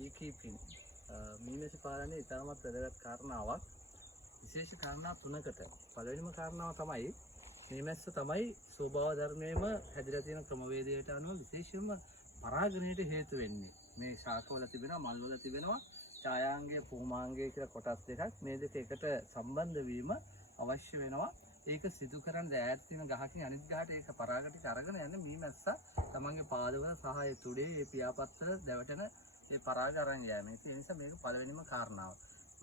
beekeeping මීමැසි පාලනයේ ඉතාමත් වැදගත් කාරණාවක්. විශේෂ කාරණා තුනකට. පළවෙනිම කාරණාව තමයි මීමැස්ස තමයි ස්වභාව ධර්මයේම හැදිලා තියෙන ක්‍රමවේදයට අනුව විශේෂයෙන්ම පරාගණයට හේතු වෙන්නේ. මේ ශාකවල තිබෙනවා, මල්වල තිබෙනවා ඡායාංගය, පූමාංගය කියලා කොටස් දෙකක්. මේ දෙක එකට සම්බන්ධ වීම අවශ්‍ය වෙනවා. ඒක සිදු කරන්න ඈත් වෙන ගහකින් අනිත් ගහට ඒක පරාගටික අරගෙන යන්නේ මීමැස්සා තමන්ගේ පාදවල සහ ඒ තුඩේ ඒ පියාපත්වල දැවටෙන ඒ පරාග අරන් යෑම. ඒ නිසා මේක පළවෙනිම කාරණාව.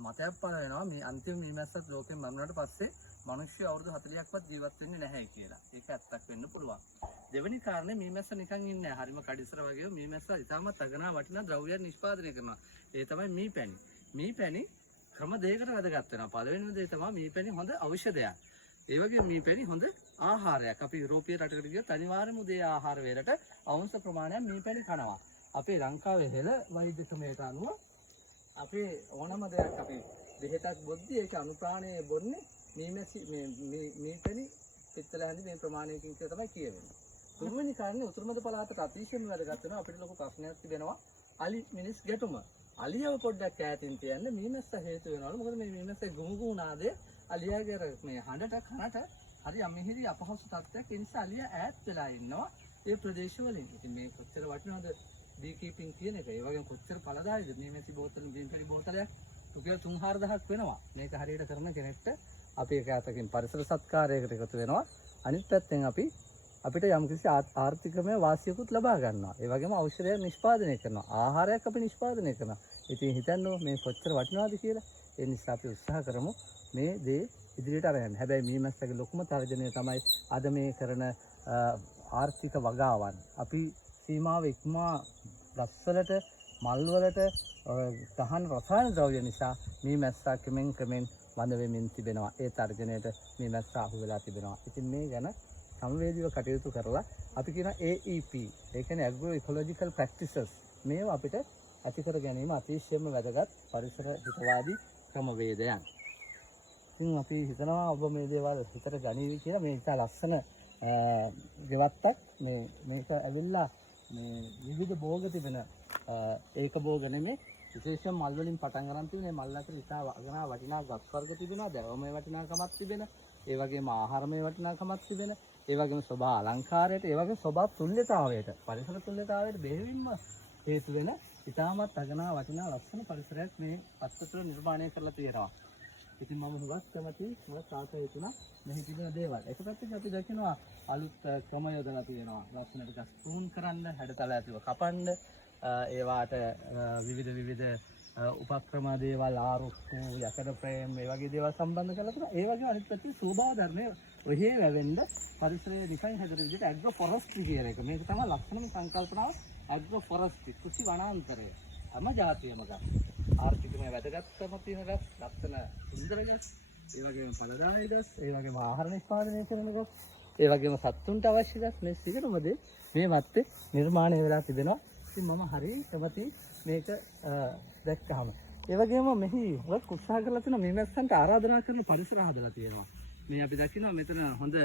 මතයක් පළ වෙනවා මේ අන්තිම මීමැස්සත් ලෝකෙන් මරුණාට පස්සේ මිනිස්සු අවුරුදු 40ක්වත් ජීවත් වෙන්නේ නැහැ කියලා. ඒක ඇත්තක් වෙන්න පුළුවන්. දෙවෙනි කාරණේ මීමැස්ස නිකන් ඉන්නේ නැහැ. හරිම කඩිසර වගේ මීමැස්ස ඉතාමත් අගනා වටිනා ද්‍රව්‍යයක් නිෂ්පාදනය කරනවා. ඒ තමයි මීපැණි. මීපැණි ක්‍රම දෙකකට වැදගත් වෙනවා. පළවෙනිම දේ තමයි මීපැණි හොඳ ඖෂධයක්. ඒ වගේම මීපැණි හොඳ ආහාරයක්. අපි යුරෝපීය රටකට ගියොත් අනිවාර්යයෙන්ම උදේ ආහාර වේලට අවුන්ස ප්‍රමාණයක් මීපැණි කනවා. අපේ ලංකාවේ හෙළ වෛද්‍ය ක්‍රමයට අනුව අපේ ඕනම දෙයක් අපි බෙහෙතක් බොද්දී ඒක අනුපානයේ බොන්නේ මීපැණි පිත්තල හැඳි මේ ප්‍රමාණයකින් කියලා තමයි කියවෙන්නේ. තුන්වෙනි කාරණේ උතුරු මැද පළාතට අතිශයින්ම වැදගත් වෙනවා. අපිට ලොකු ප්‍රශ්නයක් තිබෙනවා. අලි මිනිස් ගැටුම. අලියව පොඩ්ඩක් ඈතින් තියන්න මීමැස්ස හේතු වෙනවලු. මොකද මේ මීමැස්සේ ගුමුගු නාදය අලියාගේ මේ හඬට කනට හරි අමිහිරි අපහසු තත්ත්වයක්. ඒ නිසා අලියා ඈත් වෙලා ඉන්නවා ඒ ප්‍රදේශවලින්. ඉතින් මේ කොච්චර වටිනවද beekeeping කියන එක. ඒ වගේම කොච්චර ඵලදායීද මීමැසි බෝතලෙන් මීපැණි බෝතලයක් රුපියල් 3-4000ක් වෙනවා. මේක හරියට කරන කෙනෙක්ට අපි එක අතකින් පරිසර සත්කාරයකට එකතු වෙනවා. අනිත් පැත්තෙන් අපිට යම්කිසි ආර්ථිකමය වාසියකුත් ලබා ගන්නවා. ඒ වගේම ඖෂධයක් නිෂ්පාදනය කරනවා. ආහාරයක් අපි නිෂ්පාදනය කරනවා. ඉතින් හිතන්න මේ කොච්චර වටිනවද කියලා. ඒ නිසා අපි උත්සාහ කරමු මේ දේ ඉදිරියට අරගෙන. හැබැයි මීමැස්සගේ ලොකුම තර්ජනය තමයි අද මේ කරන ආර්ථික වගාවන්. අපි සීමාව ඉක්මවා ගස්වලට, මල්වලට තහන රසායන ද්‍රව්‍ය නිසා මීමැස්සා ක්‍රමෙන් වඳ වෙමින් තිබෙනවා. ඒ තර්ජනයට මීමැස්සා අහු වෙලා තිබෙනවා. ඉතින් මේ ගැන සංවේදීව කටයුතු කරලා අපි කියන AEP, ඒ කියන්නේ ඇග්‍රෝ ඉකොලොජිකල් ප්‍රැක්ටිසස්, මේව අපිට ඇති කර ගැනීම අතිශයම වැදගත් පරිසර හිතවාදී ක්‍රමවේදයන්. ඉතින් අපි හිතනවා ඔබ මේ දේවල් හිතට ගනීවි කියලා. මේ ඉතා ලස්සන ගෙවත්තක්. මේක ඇවිල්ලා මේ විවිධ භෝග තිබෙන ඒක භෝග නෙමෙයි, විශේෂයෙන් මල් වලින් පටන් ගන්න තියෙන මල් අතර ඉතා අගනා වටිනා ගස් වර්ග තිබෙනවා. දරවමේ වටිනාකමක් තිබෙන, ඒ වගේම ආහාරමේ වටිනාකමක් තිබෙන, ඒ වගේම සෝභා අලංකාරයට, ඒ වගේම සෝභා තුල්්‍යතාවයට, පරිසර තුල්්‍යතාවයට බෙහෙවින්ම හේතු වෙන ඉතාමත් අගනා වටිනා ලස්සන පරිසරයක් මේ පත්ත තුළ නිර්මාණය කරලා තියෙනවා. ඉතින් මම හුඟක් කැමතියි, මම සාකච්ඡා හිතුණා මෙහි තිබෙන දේවල්. එක පැත්තකින් අපි දකිනවා අලුත් ක්‍රම යොදලා තියෙනවා. ලස්සනට ගස් ප්‍රූන් කරන්න, හැඩතල ඇතිව කපන්න, ඒවාට විවිධ උපක්‍රම දේවල්, ආරුක්කු, යකඩ ෆ්‍රේම්, මේ වගේ දේවල් සම්බන්ධ කරලා තියෙනවා. ඒ වගේම අනිත් පැත්තේ ස්වභාව ධර්මයේ ඔහේ වැවෙන්න පරිසරයේ නිකන් හැදෙන විදිහට ඇග්‍රෝ ෆොරස්ට්‍රි කියන එක. මේක තමයි ලක්ෂණම සංකල්පනාව. ඇග්‍රෝ ෆොරස්ට්‍රි, කෘෂි වනාන්තරය. හැම ජාතියම ගස්. ආර්ථිකමය වැදගත්කම තියෙන ගස්, ලස්සන සුන්දර ගස්, ඒ වගේම ඵලදායී ගස්, ඒ වගේම ආහාර නිෂ්පාදනය කරන ගස්, ඒ වගේම සත්තුන්ට අවශ්‍ය ගස්, මේ සියලුම දේ මේ මැත්තේ නිර්මාණය වෙලා තිබෙනවා. ඉතින් මම හරිය කැමතියි මේක දැක්කහම. ඒ වගේම මෙහි හුඟක් උත්සාහ කරලා තියෙනවා මීමැස්සන්ට ආරාධනා කරන පරිසර හදලා තියෙනවා. මේ අපි දකිනවා මෙතන හොඳ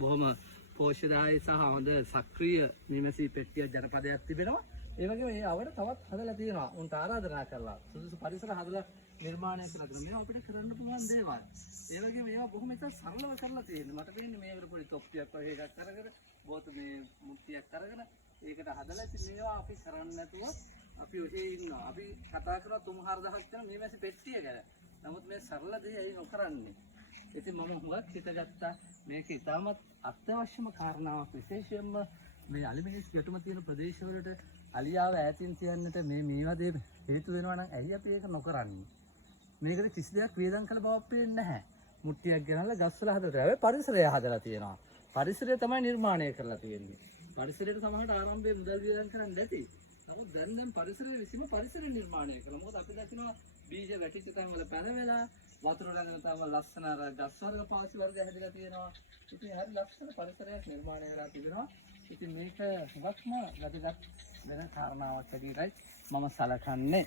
බොහොම පෝෂ්‍යදායී සහ හොඳ සක්‍රීය මීමැසි පෙට්ටිය ජනපදයක් තිබෙනවා. ඒ වගේම මේ අවට තවත් හදලා තියෙනවා. උන්ට ආරාධනා කරලා සුදුසු පරිසර හදලා නිර්මාණය කරලා තියෙනවා. මේවා අපිට කරන්න පුළුවන් දේවල්. ඒ වගේම ඒවා බොහොම ඉතින් සරලව කරලා තියෙනවා. මට පේන්නේ මේකට පොඩි තොප්පියක් වගේ එකක් අරගෙන බෝත මේ මුට්ටියක් අරගෙන ඒකට හදලා ඉතින් මේවා අපි කරන්නේ නැතුව අපි ඔහේ ඉන්නවා. අපි කතා කරලා 3-4000ක් යන මේ මැසි පෙට්ටිය ගැන. නමුත් මේ සරල දේ ඇයි නොකරන්නේ? ඉතින් මම හුඟක් හිතගත්තා මේක ඉතාමත් අත්‍යවශ්‍යම කාරණාවක්. විශේෂයෙන්ම මේ අලිමිනිස් ගැටුම තියෙන ප්‍රදේශවලට අලියාව ඈතින් තියන්නට මේ වදේ හේතු වෙනවා නම් ඇයි අපි ඒක නොකරන්නේ? මේකට කිසි දෙයක් වේදම් කළ බවක් පේන්නේ නැහැ. මුට්ටියක් ගෙනල්ලා ගස්වල හදලා හැබැයි පරිසරය හදලා තියෙනවා. පරිසරය තමයි නිර්මාණය කරලා තියෙන්නේ. පරිසරයට සමහරට ආරම්භයේ මුදල් වේදම් කරන්න ඇති. නමුත් දැන් පරිසරය විසීම පරිසර නිර්මාණය කරනවා. මොකද අපි දකිනවා බීජ වැටිච්ච තැන් වල පැන වෙලා වතුර ළඟන තම ලස්සන අර ගස් වර්ග පාසි වර්ග හැදලා තියෙනවා. ඉතින් හරි ලස්සන පරිසරයක් නිර්මාණය වෙලා තිබෙනවා. ඉතින් මේක හුඟක්ම වැදගත් වෙන කාරණාවක් හැටියටයි මම සලකන්නේ.